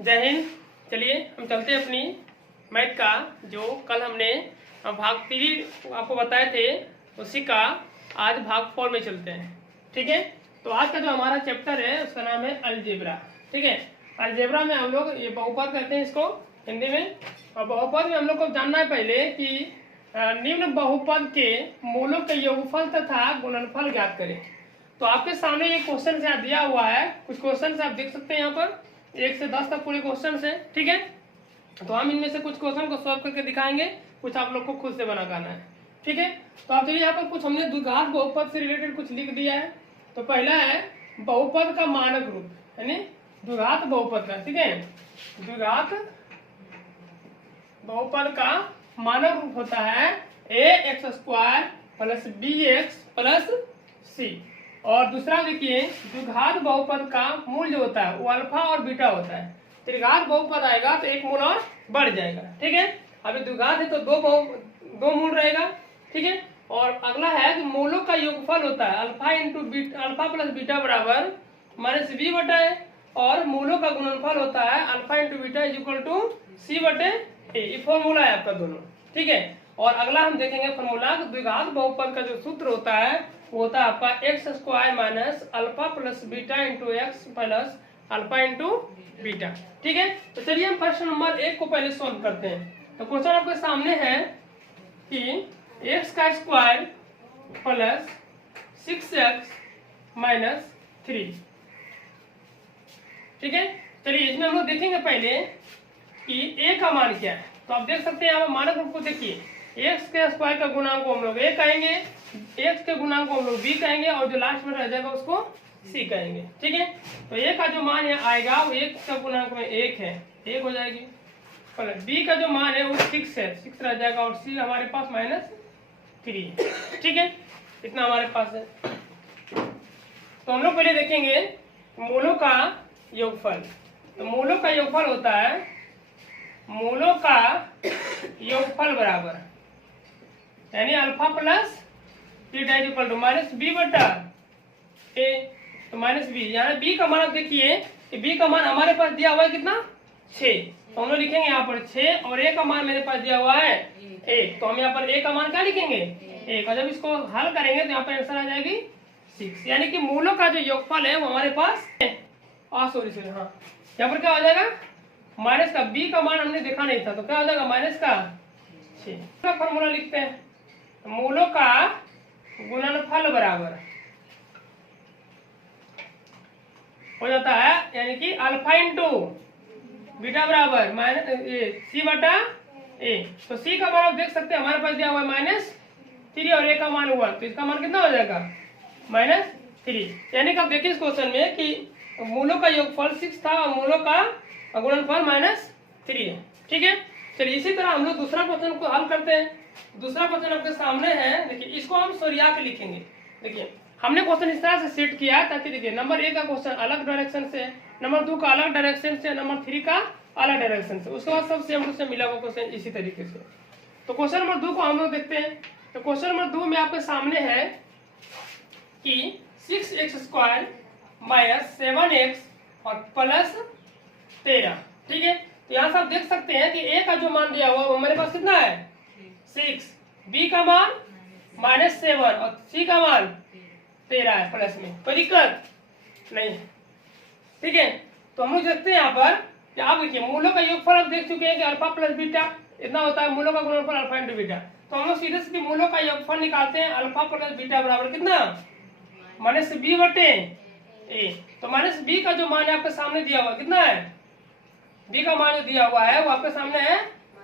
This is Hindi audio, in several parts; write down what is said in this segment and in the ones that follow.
जय हिंद। चलिए हम चलते हैं अपनी मैथ का जो कल हमने भाग 3 आपको बताए थे उसी का आज भाग 4 में चलते हैं। ठीक है, तो आज का जो हमारा चैप्टर है उसका नाम है अलजेब्रा। ठीक है, अलजेब्रा में हम लोग ये बहुपद कहते हैं इसको हिंदी में। और बहुपद में हम लोग को जानना है पहले कि निम्न बहुपद के मूलों के योगफल तथा गुणनफल ज्ञात करें। तो आपके सामने ये क्वेश्चन यहाँ दिया हुआ है, कुछ क्वेश्चन आप देख सकते हैं यहाँ पर 1 से 10 तक पूरे क्वेश्चन है। ठीक है, तो हम इनमें से कुछ क्वेश्चन को सॉल्व करके दिखाएंगे, कुछ आप लोग को खुद से बना करना है। ठीक है, तो आप देखिए यहाँ पर कुछ हमने द्विघात बहुपद से रिलेटेड कुछ लिख दिया है। तो पहला है बहुपद का मानक रूप, यानी द्विघात बहुपद का। ठीक है, द्विघात बहुपद का मानक रूप होता है ax² plus bx plus c। और दूसरा देखिए द्विघात बहुपद का मूल जो होता है वो अल्फा और बीटा होता है। त्रिघात बहुपद आएगा तो एक मूल और बढ़ जाएगा। ठीक है, अभी द्विघात है तो दो मूल रहेगा। ठीक है, और अगला है कि मूलों का योगफल होता है अल्फा प्लस बीटा बराबर माइनस बी बटा है, और मूलों का गुणनफल होता है alpha into beta is equal to c बटे ए। ये फॉर्मूला है आपका दोनों। ठीक है, और अगला हम देखेंगे फॉर्मूला द्विघात बहुपद का जो सूत्र होता है वो होता है आपका x² minus alpha plus beta into x plus alpha into beta. ठीक है, तो चलिए हम प्रश्न नंबर 1 को पहले सॉल्व करते हैं। तो क्वेश्चन आपके सामने है कि x² प्लस 6x माइनस 3। ठीक है, चलिए इसमें हम लोग देखेंगे पहले कि a का मान क्या है। तो आप देख सकते हैं यहाँ मानक रूप को देखिए, x के स्क्वायर का गुणांक को हम लोग a कहेंगे, x के गुणांक को हम लोग b कहेंगे, और जो लास्ट में रह जाएगा उसको c कहेंगे। ठीक है, तो a का जो मान यहाँ आएगा वो 1 का गुणांक में 1 है, 1 हो जाएगी। प्लस b का जो मान है वो 6 है, 6 रह जाएगा, और c हमारे पास -3 है। ठीक है, इतना हमारे पास है। तो हम लोग पहले देखेंगे मूलों का योगफल। तो मूलों का योगफल होता है मूलों का योगफल बराबर यानी alpha plus beta is equal to minus b बटा ए। तो माइनस बी, यहाँ बी का मान आप देखिए कि बी का मान हमारे पास दिया हुआ है कितना 6। तो हम लोग लिखेंगे यहाँ पर 6, और ए का मान मेरे पास दिया हुआ है 1। तो हम यहाँ पर ए का मान क्या लिखेंगे 1, और जब इसको हल करेंगे तो यहाँ पर आंसर आ जाएगी 6। यानी कि मूलों का जो योगफल है वो हमारे पास सॉरी हाँ, यहाँ पर क्या हो जाएगा माइनस का बी का मान हमने देखा नहीं था, तो क्या हो जाएगा माइनस का 6 का फॉर्मूला लिखते हैं। मूलों का गुणनफल बराबर हो जाता है यानी कि अल्फा इंटू बीटा बराबर माइनस सी बटा ए। तो सी का मान आप देख सकते हैं हमारे पास दिया हुआ है -3 और ए का मान 1, तो इसका मान कितना हो जाएगा -3। यानी कि आप देखिए इस क्वेश्चन में कि मूलों का योगफल 6 था और मूलों का गुणनफल -3 है। ठीक है, चलिए इसी तरह हम लोग दूसरा क्वेश्चन को हल करते हैं। दूसरा क्वेश्चन आपके सामने है, देखिए इसको हम सरिया के लिखेंगे। देखिए हमने क्वेश्चन इस तरह से सेट किया ताकि देखिए नंबर 1 का क्वेश्चन अलग डायरेक्शन से, नंबर 2 का अलग डायरेक्शन से, नंबर 3 का अलग डायरेक्शन से, उसके बाद सब सेम टू सेम मिला हुआ क्वेश्चन इसी तरीके से। तो क्वेश्चन नंबर 2 को हम लोग देखते हैं। तो क्वेश्चन नंबर 2 में आपके सामने है कि 6x² माइनस 7x और प्लस 13। ठीक है, तो यहाँ से आप देख सकते हैं कि a का जो मान दिया हुआ वो हमारे पास कितना है 6, b का मान -7 और c का मान 13 है प्लस में। कोई दिक्कत नहीं। ठीक है, तो हम लोग देखते हैं यहाँ पर कि आप देखिए मूलों का योगफल आप देख चुके हैं कि अल्फा प्लस बीटा इतना होता है, मूलों का गुणनफल अल्फा इंटू बीटा। तो हम लोग सीधे सीधे मूलों का योगफल निकालते हैं, अल्फा प्लस बीटा बराबर कितना -b बटे ए। तो -b का जो मान है आपके सामने दिया हुआ कितना है, b का मान जो दिया हुआ है वो आपके सामने है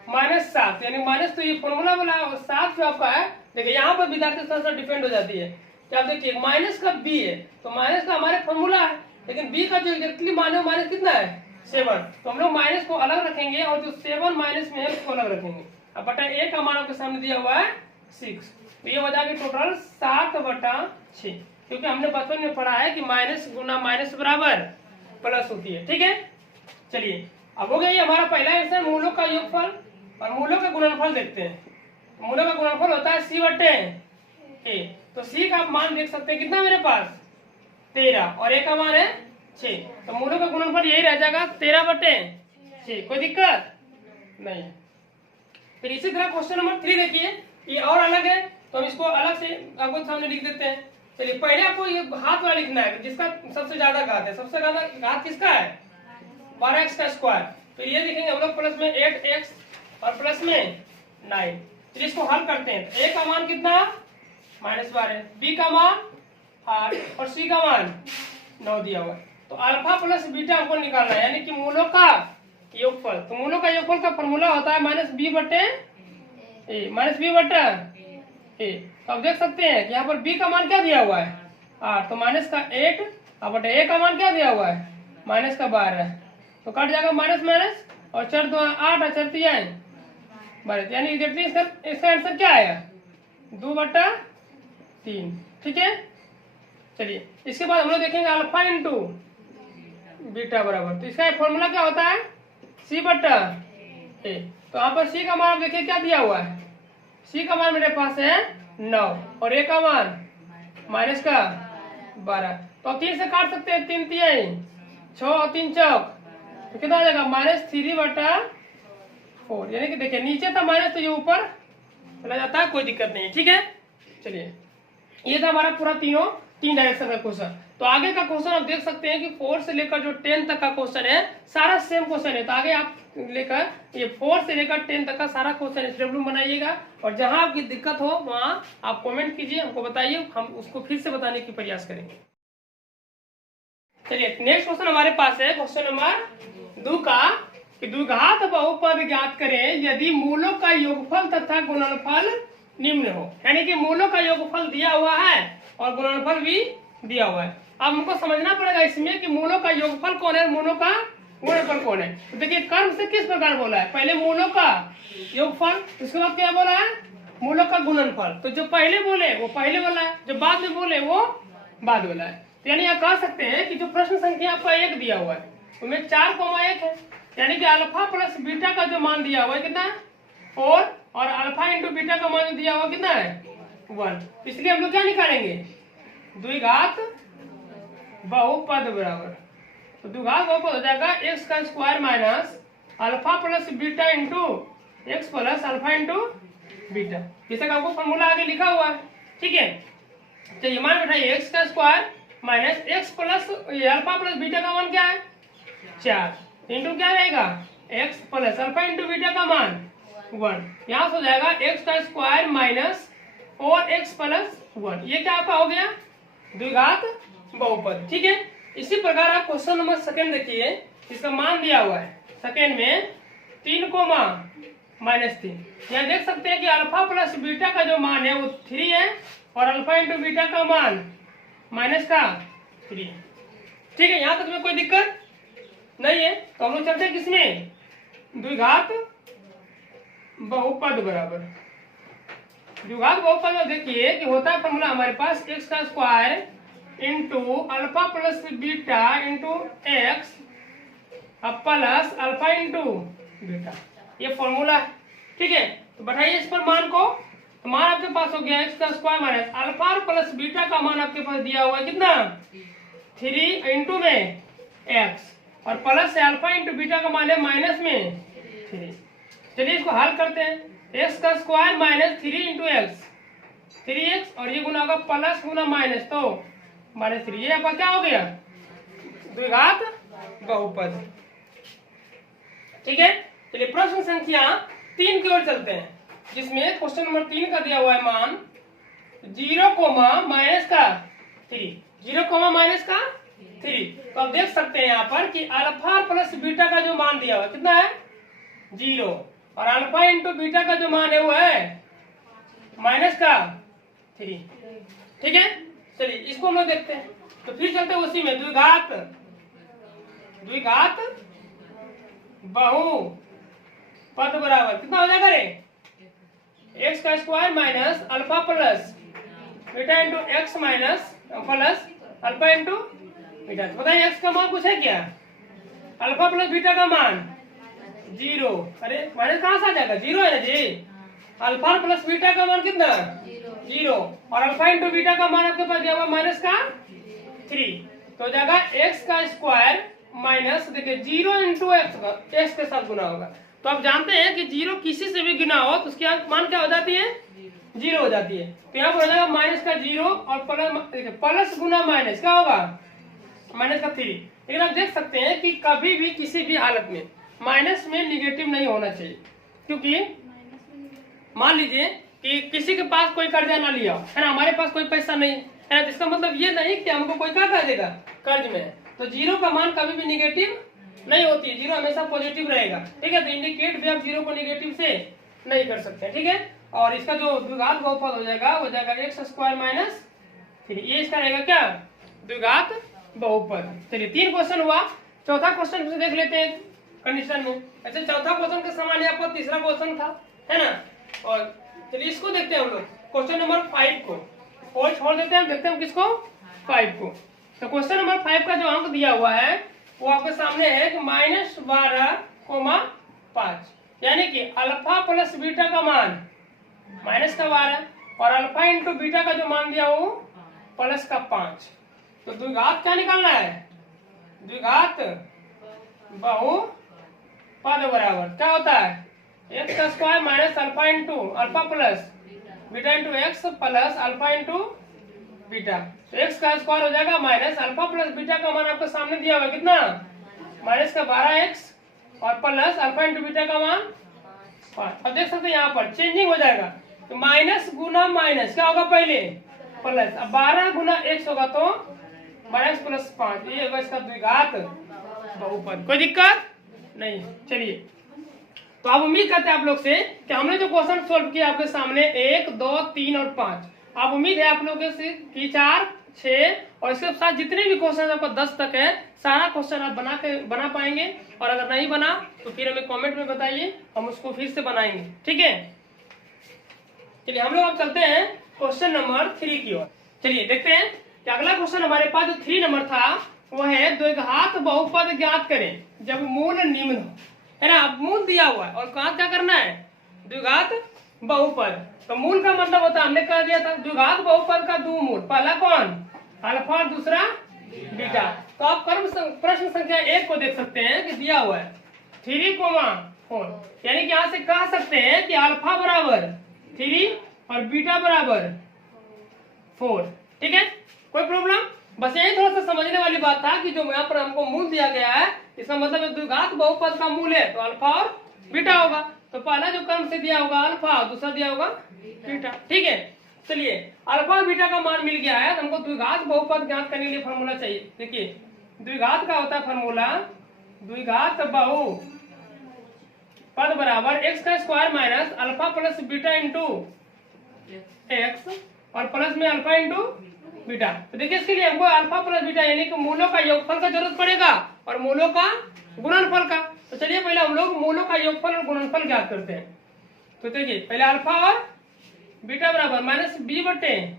-7, यानी माइनस तो ये फॉर्मूला वाला 7 जो आपका है। देखिए यहाँ पर विद्यार्थी थोड़ा सा डिपेंड हो जाती है कि आप देखिए माइनस का b है, तो माइनस का हमारे फॉर्मूला है, लेकिन b का जो एग्जैक्टली मान है माइनस कितना है 7। तो हम लोग माइनस को अलग रखेंगे और जो 7 माइनस में है उसको अलग रखेंगे। अब बटा a का मान आपके सामने दिया हुआ है 6, तो ये हो जाएगा टोटल 7/6, क्योंकि हमने बचपन में पढ़ा है कि माइनस गुना माइनस बराबर प्लस होती है। ठीक है, चलिए अब हो गया ये हमारा पहला आंसर मूलों का योगफल। और मूलों का गुणनफल देखते हैं। मूलों का गुणनफल होता है c बटे ए। तो c का मान देख सकते हैं कितना मेरे पास 13 और a का मान है 6, तो मूलों का गुणनफल यही रह जाएगा 13 बटे ठीक, कोई दिक्कत नहीं है। फिर इसी तरह क्वेश्चन नंबर 3 देखिए, ये और अलग है तो हम इसको अलग से आपको सामने लिख देते हैं। चलिए पहले आपको ये हाथ वाला लिखना है जिसका सबसे ज्यादा घात है। सबसे ज्यादा घात किसका है? 12x का स्क्वायर। फिर ये लिखेंगे हम लोग प्लस में 8x और प्लस में 9। फिर इसको हल करते हैं। तो a का मान कितना? -12, b का मान 8 और c का मान 9 दिया हुआ है। तो अल्फा प्लस बीटा हमको निकालना है, यानी कि मूलों का योगफल। तो मूलों का योगफल का फॉर्मूला होता है -b बटे a, -b बटा a। तो आप देख सकते हैं कि यहाँ पर b का मान क्या दिया हुआ है? 8, तो माइनस का 8 और बटे a का मान क्या दिया हुआ है? माइनस का 12। तो कट जाएगा माइनस माइनस और 4 2 8 और 4 3 12, यानी एग्जैक्टली इसका आंसर क्या आया? 2/3। ठीक है। चलिए इसके बाद हम लोग देखेंगे अल्फा इंटू बीटा बराबर। तो इसका फॉर्मूला क्या होता है? c बटा a। तो यहाँ पर c का मान देखिए क्या दिया हुआ है? c का मान मेरे पास है 9 और a का मान माइनस का 12। तो अब 3 से काट सकते हैं, 3 3 6 और 3 चौक, तो कितना आ जाएगा? -3/4। यानी कि देखिए नीचे था माइनस तो ये ऊपर चला जाता है, कोई दिक्कत नहीं है। ठीक है। चलिए ये था हमारा पूरा तीन डायरेक्शन का क्वेश्चन। तो आगे का क्वेश्चन आप देख सकते हैं कि 4 से लेकर जो 10 तक का क्वेश्चन है सारा सेम क्वेश्चन है। तो आगे आप लेकर ये 4 से लेकर 10 तक का सारा क्वेश्चन स्टेप बनाइएगा और जहां आपकी दिक्कत हो वहां आप कमेंट कीजिए, हमको बताइए, हम उसको फिर से बताने की प्रयास करेंगे। चलिए नेक्स्ट क्वेश्चन हमारे पास है क्वेश्चन नंबर 2 का कि द्विघात बहुपद ज्ञात करें यदि मूलों का योगफल तथा गुणनफल निम्न हो। यानी कि मूलों का योगफल दिया हुआ है और गुणनफल भी दिया हुआ है। अब हमको समझना पड़ेगा इसमें कि मूलों का योगफल कौन है, मूलों का गुणनफल कौन है। तो देखिए कर्म से किस प्रकार बोला है? पहले मूलों का योगफल, उसके बाद क्या बोला है? मूलों का गुणनफल। तो जो पहले बोले वो पहले बोला है, जो बाद में बोले वो बाद बोला है। तो यानी आप कह सकते हैं कि जो प्रश्न संख्या आपका 1 दिया हुआ है उसमें 4,1 है, यानी कि अल्फा प्लस बीटा का जो मान दिया हुआ है कितना है? 4 और अल्फा इंटू बीटा का मान दिया हुआ कितना है? 1। इसलिए हम लोग क्या निकालेंगे? द्विघात बहुपद बराबर। तो द्विघात बहुपद हो जाएगा x का square minus alpha plus beta into x plus alpha into beta. जैसे आपको फॉर्मूला आगे लिखा हुआ है। ठीक है। चलिए मान बैठाइए x का square minus x plus alpha plus beta का मान क्या है? 4 इंटू क्या रहेगा? x plus alpha into beta का मान 1। यहाँ से हो जाएगा x का स्क्वायर माइनस 4x प्लस 1। ये क्या आपका हो गया? द्विघात बहुपद। ठीक है। इसी प्रकार आप क्वेश्चन नंबर 2 देखिए, इसका मान दिया हुआ है सेकेंड में 3,-3। यहाँ देख सकते हैं कि अल्फा प्लस बीटा का जो मान है वो 3 है और अल्फा इंटू बीटा का मान माइनस का 3। ठीक है, यहाँ तक में कोई दिक्कत नहीं है। तो हम लोग चलते हैं किसमें? द्विघात बहुपद बराबर। द्विघात बहुपद में देखिए कि होता है फॉर्मूला हमारे पास x का square into alpha plus beta into x plus alpha into beta, ये फॉर्मूला है। ठीक है। तो बढ़ाइए इस पर मान को, तो मान आपके पास हो गया x का square minus alpha plus beta का मान आपके पास दिया हुआ है कितना? 3 इंटू में x और प्लस से अल्फा इंटू बीटा का मान है माइनस में 3। चलिए इसको हल करते हैं। x का square minus 3 into x 3x और ये गुना होगा प्लस गुना माइनस तो -3। ये आपका क्या हो गया? द्विघात बहुपद। ठीक है। चलिए प्रश्न संख्या 3 की ओर चलते हैं, जिसमें क्वेश्चन नंबर 3 का दिया हुआ है मान 0, माइनस का 3। 0, माइनस का 3। तो आप देख सकते हैं यहाँ पर कि अल्फा प्लस बीटा का जो मान दिया हुआ है कितना है? 0 और अल्फा इंटू बीटा का जो मान है वो है माइनस का 3। ठीक है। चलिए इसको हम लोग देखते हैं। तो फिर चलते हैं उसी में द्विघात बहुपद बराबर कितना हो जाएगा रे? x का square minus alpha plus beta into x minus plus alpha into beta. तो बताइए x का मान कुछ है क्या? अल्फा प्लस बीटा का मान 0। अरे माइनस कहाँ से आ जाएगा? 0 है ना जी। अल्फा प्लस बीटा का मान कितना? 0 और अल्फा इंटू बीटा का मान आपके पास दिया हुआ माइनस का 3। तो हो जाएगा x का स्क्वायर माइनस देखिए 0 इंटू एक्स के साथ गुना होगा। तो आप जानते हैं कि 0 किसी से भी गुना हो तो उसकी मान क्या हो जाती है, 0 हो जाती है। तो यहाँ पर हो जाएगा माइनस का 0 और प्लस गुना माइनस क्या होगा, माइनस का 3। लेकिन आप देख सकते हैं कि कभी भी किसी भी हालत में माइनस में निगेटिव नहीं होना चाहिए, क्योंकि मान लीजिए कि किसी के पास कोई कर्जा ना लिया है ना, हमारे पास कोई पैसा नहीं है ना, इसका मतलब ये नहीं कि हमको कोई क्या कर देगा कर्ज में। तो 0 का मान कभी भी निगेटिव नहीं होती है, 0 हमेशा पॉजिटिव रहेगा। ठीक है, तो इंडिकेट भी आप 0 को निगेटिव से नहीं कर सकते। ठीक है, और इसका जो द्विघात बहुपद हो जाएगा वो जाएगा एक्स स्क्वायर माइनस 3, ये इसका रहेगा क्या, द्विघात बहुपद। चलिए 3 क्वेश्चन हुआ, चौथा क्वेश्चन से देख लेते हैं कंडीशन में। अच्छा, चौथा क्वेश्चन के समान ही आपका तीसरा क्वेश्चन था, है ना। और चलिए इसको देखते हैं हम लोग, क्वेश्चन नंबर 5 को और छोड़ देते हैं, देखते हैं किसको, 5 को। तो क्वेश्चन नंबर 5 का जो अंक दिया हुआ है वो आपके सामने है कि -12,5, यानी कि अल्फा प्लस बीटा का मान -12 और अल्फा इंटू बीटा का जो मान दिया वो प्लस का 5। तो द्विघात क्या निकालना है, द्विघात बहुपद बराबर क्या होता है, एक्स का square minus alpha into alpha plus beta into x plus alpha into beta. तो एक्स का स्क्वायर हो जाएगा माइनस अल्फा प्लस बीटा का मान आपके सामने दिया हुआ कितना, माइनस का 12x और प्लस अल्फा इंटू बीटा का मान 5। अब देख सकते हैं यहाँ पर चेंजिंग हो जाएगा, तो माइनस गुना माइनस क्या होगा पहले प्लस, अब 12 गुना x होगा तो 12x प्लस 5, ये होगा इसका द्विघात बहुपद। कोई दिक्कत नहीं। चलिए, तो आप उम्मीद करते हैं आप लोग से कि हमने जो क्वेश्चन सोल्व किया आपके सामने 1, 2, 3 और 5, आप उम्मीद है आप लोगों से कि 4, 6 और इसके साथ जितने भी क्वेश्चन आपका 10 तक है सारा क्वेश्चन आप बना पाएंगे। और अगर नहीं बना तो फिर हमें कमेंट में बताइए, हम उसको फिर से बनाएंगे। ठीक है, चलिए हम लोग अब चलते हैं क्वेश्चन नंबर 3 की ओर। चलिए देखते हैं कि अगला क्वेश्चन हमारे पास जो 3 नंबर था वो है द्विघात बहुपद ज्ञात करें जब मूल निम्न हो, है ना। अब मूल दिया हुआ है और कहा क्या करना है, द्विघात बहुपद। तो मूल का मतलब होता है, हमने कह दिया था द्विघात बहुपद का 2 मूल, पहला कौन, अल्फा और दूसरा बीटा। तो आप प्रश्न संख्या 1 को देख सकते हैं कि दिया हुआ है 3,4, यानी कि यहाँ से कह सकते हैं कि अल्फा बराबर 3 और बीटा बराबर 4। ठीक है, कोई प्रॉब्लम, बस यही थोड़ा सा समझने वाली बात था कि जो यहाँ पर हमको मूल दिया गया है इसका मतलब द्विघात बहुपद का मूल है तो अल्फा और बीटा होगा। तो पहला जो क्रम से दिया होगा अल्फा, दूसरा दिया होगा बीटा। ठीक है, चलिए अल्फा और बीटा का मान मिल गया है तो हमको द्विघात बहुपद ज्ञात करने के लिए फॉर्मूला चाहिए। देखिए द्विघात का होता है फॉर्मूला, द्विघात बहुपद बराबर एक्स का square minus alpha plus beta into x और प्लस में अल्फा इंटू बीटा। तो देखिए इसके लिए हमको अल्फा प्लस बीटा यानी कि मूलों का योगफल का जरूरत पड़ेगा और मूलों का गुणनफल का। तो चलिए पहले हम लोग मूलों का योगफल और गुणनफल ज्ञात करते हैं। तो देखिए पहले अल्फा और बीटा बराबर माइनस बी बटे ए,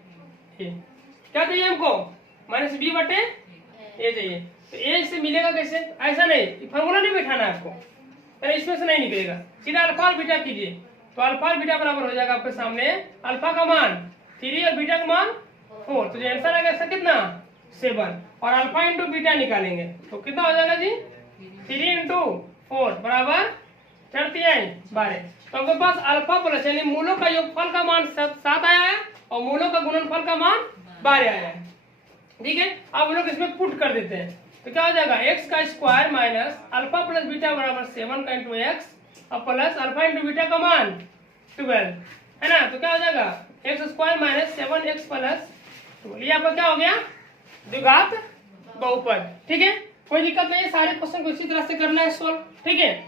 क्या चाहिए हमको, माइनस बी बटे ए चाहिए। तो ए से मिलेगा कैसे, ऐसा नहीं, फॉर्मूला नहीं बैठाना है आपको, अरे इसमें से नहीं निकलेगा, सीधा अल्फा और बीटा कीजिए। तो अल्फा और बीटा बराबर हो जाएगा आपके सामने अल्फा का मान 3 और बीटा का मान 4। तो जो आंसर आएगा इसका कितना 7 और अल्फा इंटू बीटा निकालेंगे तो कितना हो जाएगा जी 3 इंटू 4 बराबर 12। तो आपके पास अल्फा प्लस यानी मूलों का योगफल का मान 7 आया है और मूलों का गुणनफल का मान 12 आया है। ठीक है, अब हम लोग इसमें पुट कर देते हैं तो क्या हो जाएगा एक्स का square minus alpha plus beta बराबर 7 का इंटू एक्स और प्लस अल्फा इंटू बीटा का मान 12, है ना। तो क्या हो जाएगा x square minus 7x plus 12, ये आपका क्या हो गया द्विघात बहुपद। ठीक है, कोई दिक्कत नहीं है, सारे क्वेश्चन को इसी तरह से करना है सॉल्व। ठीक है,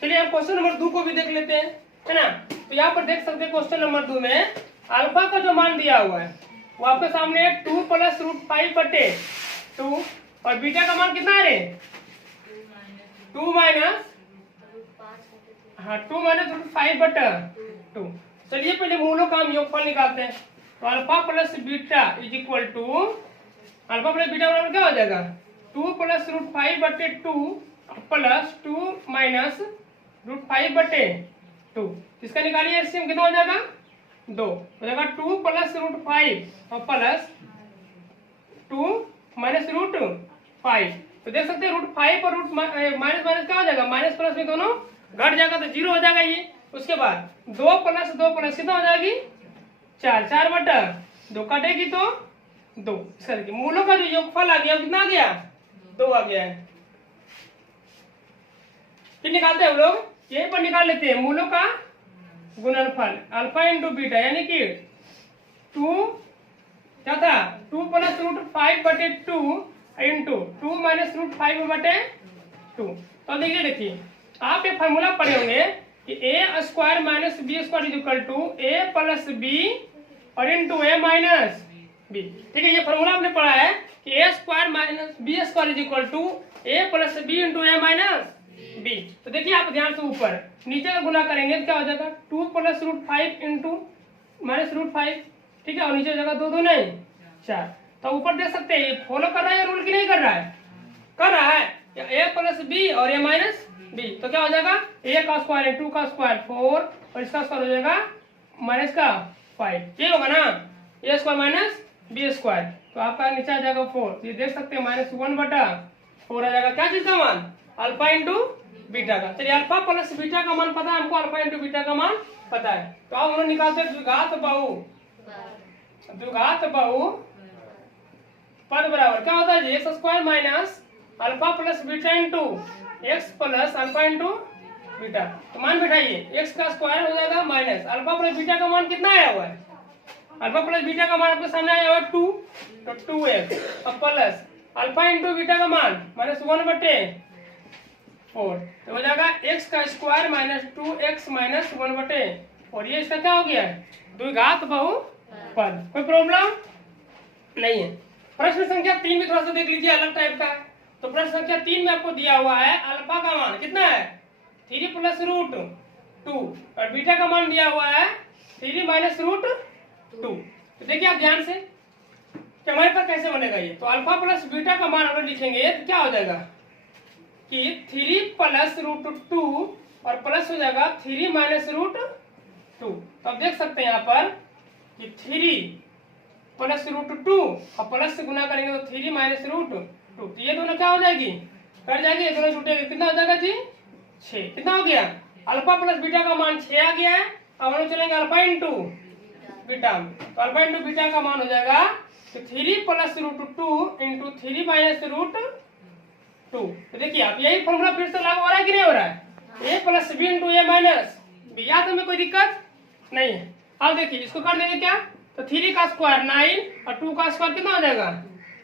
चलिए हम क्वेश्चन नंबर 2 को भी देख लेते हैं, है ना। तो यहाँ पर देख सकते हैं क्वेश्चन नंबर 2 में अल्फा का जो मान दिया हुआ है वो आपके सामने है 2 प्लस √5 बटे 2 और बीटा का मान कितना है 2 माइनस √5 बटा 2। चलिए पहले मूलों का हम योगफल निकालते हैं। तो alpha plus beta is equal to alpha plus beta बराबर क्या हो जाएगा 2 प्लस √5 बटे 2 प्लस 2 माइनस √5 बटे 2। इसका निकालिए एलसीएम कितना हो जाएगा 2 हो जाएगा 2 प्लस √5 और प्लस 2 माइनस √5 तो देख सकते हैं √5 और माइनस माइनस क्या हो जाएगा, माइनस प्लस में दोनों घट जाएगा तो 0 हो जाएगा ये। उसके बाद 2 प्लस 2 प्लस कितना हो जाएगी 4, 4 बटा 2 काटेगी तो 2। इसका देखिए मूलों का जो योगफल आ गया कितना आ गया 2 आ गया है। फिर निकालते हैं हम लोग, यहीं पर निकाल लेते हैं मूलों का गुणनफल अल्फा इंटू बीटा, यानी कि 2 क्या था 2 प्लस √5 बटे 2 इंटू 2 माइनस √5 बटे 2। तो देखिए आप ये फॉर्मूला पढ़े होंगे कि a square minus b square is equal to a plus b और इंटू a माइनस बी। ठीक है, ये फॉर्मूला आपने पढ़ा है कि a square minus b square is equal to a plus b into a minus b. तो देखिए आप ध्यान से ऊपर नीचे का गुना करेंगे तो क्या हो जाएगा 2 प्लस √5 इंटू माइनस √5। ठीक है, और नीचे जगह 2 2 नहीं 4। तो ऊपर देख सकते हैं ये फॉलो कर रहा है रूल की नहीं कर रहा है, कर रहा है a प्लस बी और a माइनस बी। तो क्या हो जाएगा a का स्क्वायर 2 का स्क्वायर 4 और इसका स्क्वायर हो जाएगा माइनस का 5। ये होगा ना a square minus b square, तो आपका नीचे आ जाएगा 4। तो ये देख सकते हैं -1 बटा 4 आ जाएगा क्या चीज का मान अल्फा इंटू बीटा का। चलिए अल्फा प्लस बीटा का मान पता है हमको, अल्फा इंटू बीटा का मान पता है। तो आप उन्होंने निकालते हैं द्विघात बहु पद बराबर क्या होता है x square minus alpha plus beta into x plus alpha into beta. तो मान बैठाइए एक्स का स्क्वायर हो जाएगा माइनस अल्फा प्लस बीटा का मान कितना आया हुआ है, अल्फा प्लस बीटा का मान आपके सामने आया हुआ है 2, तो 2x और प्लस अल्फा इंटू बीटा का मान -1 बटे 4। तो हो जाएगा x का स्क्वायर माइनस 2x माइनस 1 बटे 4। ये इसका क्या हो गया है द्विघात बहुपद। कोई प्रॉब्लम नहीं है। प्रश्न संख्या 3 में थोड़ा सा देख लीजिए, अलग टाइप का। तो प्रश्न संख्या 3 में आपको दिया हुआ है अल्फा का मान कितना है 3 प्लस √2 और बीटा का मान दिया हुआ है 3 माइनस √2। तो देखिए आप ध्यान से कि हमारे पास कैसे बनेगा ये। तो अल्फा प्लस बीटा का मान अगर लिखेंगे तो क्या हो जाएगा कि 3 प्लस √2 और प्लस हो जाएगा 3 माइनस √2। तो आप देख सकते हैं यहाँ पर कि 3 प्लस √2 और प्लस से गुना करेंगे तो 3 माइनस √2। तो ये दोनों क्या हो जाएगी कट जाएगी, ये दोनों छूटेगी, कितना हो जाएगा जी 6। कितना हो गया अल्फा प्लस बीटा का मान 6 आ गया है। अब हम लोग चलेंगे अल्फा इंटू बीटा, तो अल्फा इंटू बीटा का मान हो जाएगा तो 3 प्लस √2 इंटू 3 माइनस √2। तो देखिए आप यही फॉर्मूला फिर से लागू हो रहा है कि नहीं हो रहा है, a plus b into a minus b. यहाँ तो में कोई दिक्कत नहीं है। अब देखिए इसको कर देंगे क्या, तो 3 का स्क्वायर 9 और 2 का स्क्वायर कितना हो जाएगा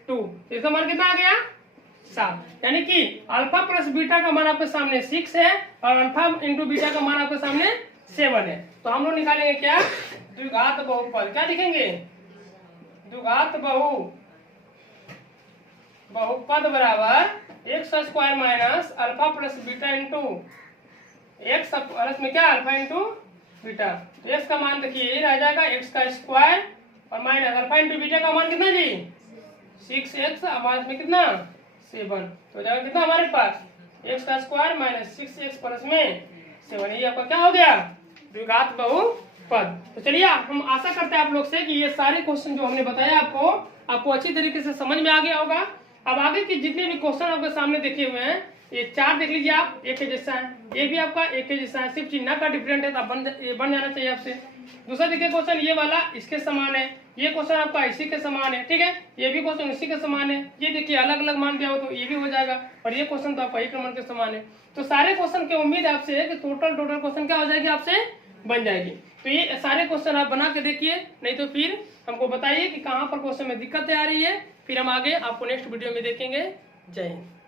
2। तो इसका मान कितना आ गया 7। यानी कि अल्फा प्लस बीटा का मान आपके सामने 6 है और अल्फा इंटू बीटा का मान आपके सामने 7 है। तो हम लोग निकालेंगे क्या द्विघात बहुपद। क्या लिखेंगे द्विघात बहुपद बराबर x square minus alpha plus beta into x plus में क्या अल्फा इंटू बीटा। तो एक्स का मान देखिए ये रह जाएगा एक्स का स्क्वायर और माइनस अल्फा इंटू बीटा का मान कितना जी 6x और माइनस में कितना 7। तो जाएगा कितना हमारे पास एक्स का स्क्वायर माइनस 6x प्लस में 7। ये आपका क्या हो गया द्विघात बहुपद। तो चलिए हम आशा करते हैं आप लोग से कि ये सारे क्वेश्चन जो हमने बताया आपको अच्छी तरीके से समझ में आ गया होगा। अब आगे के जितने भी क्वेश्चन आपके सामने देखे हुए हैं ये 4 देख लीजिए आप, एक के जैसा है, ये भी आपका एक के जैसा है, सिर्फ चिन्ह का डिफरेंट है, तो बन जाना चाहिए आपसे। दूसरा देखिए क्वेश्चन ये वाला इसके समान है, ये क्वेश्चन आपका इसी के समान है, ठीक है, ये भी क्वेश्चन इसी के समान है। ये देखिए अलग अलग मान दिया हो तो ये भी हो जाएगा, और ये क्वेश्चन तो आपका एक नंबर के समान है। तो सारे क्वेश्चन की उम्मीद आपसे है कि टोटल क्वेश्चन क्या हो जाएगी आपसे बन जाएगी। तो ये सारे क्वेश्चन आप बना के देखिए, नहीं तो फिर हमको बताइए कि कहाँ पर क्वेश्चन में दिक्कतें आ रही है, फिर हम आगे आपको नेक्स्ट वीडियो में देखेंगे। जय हिंद।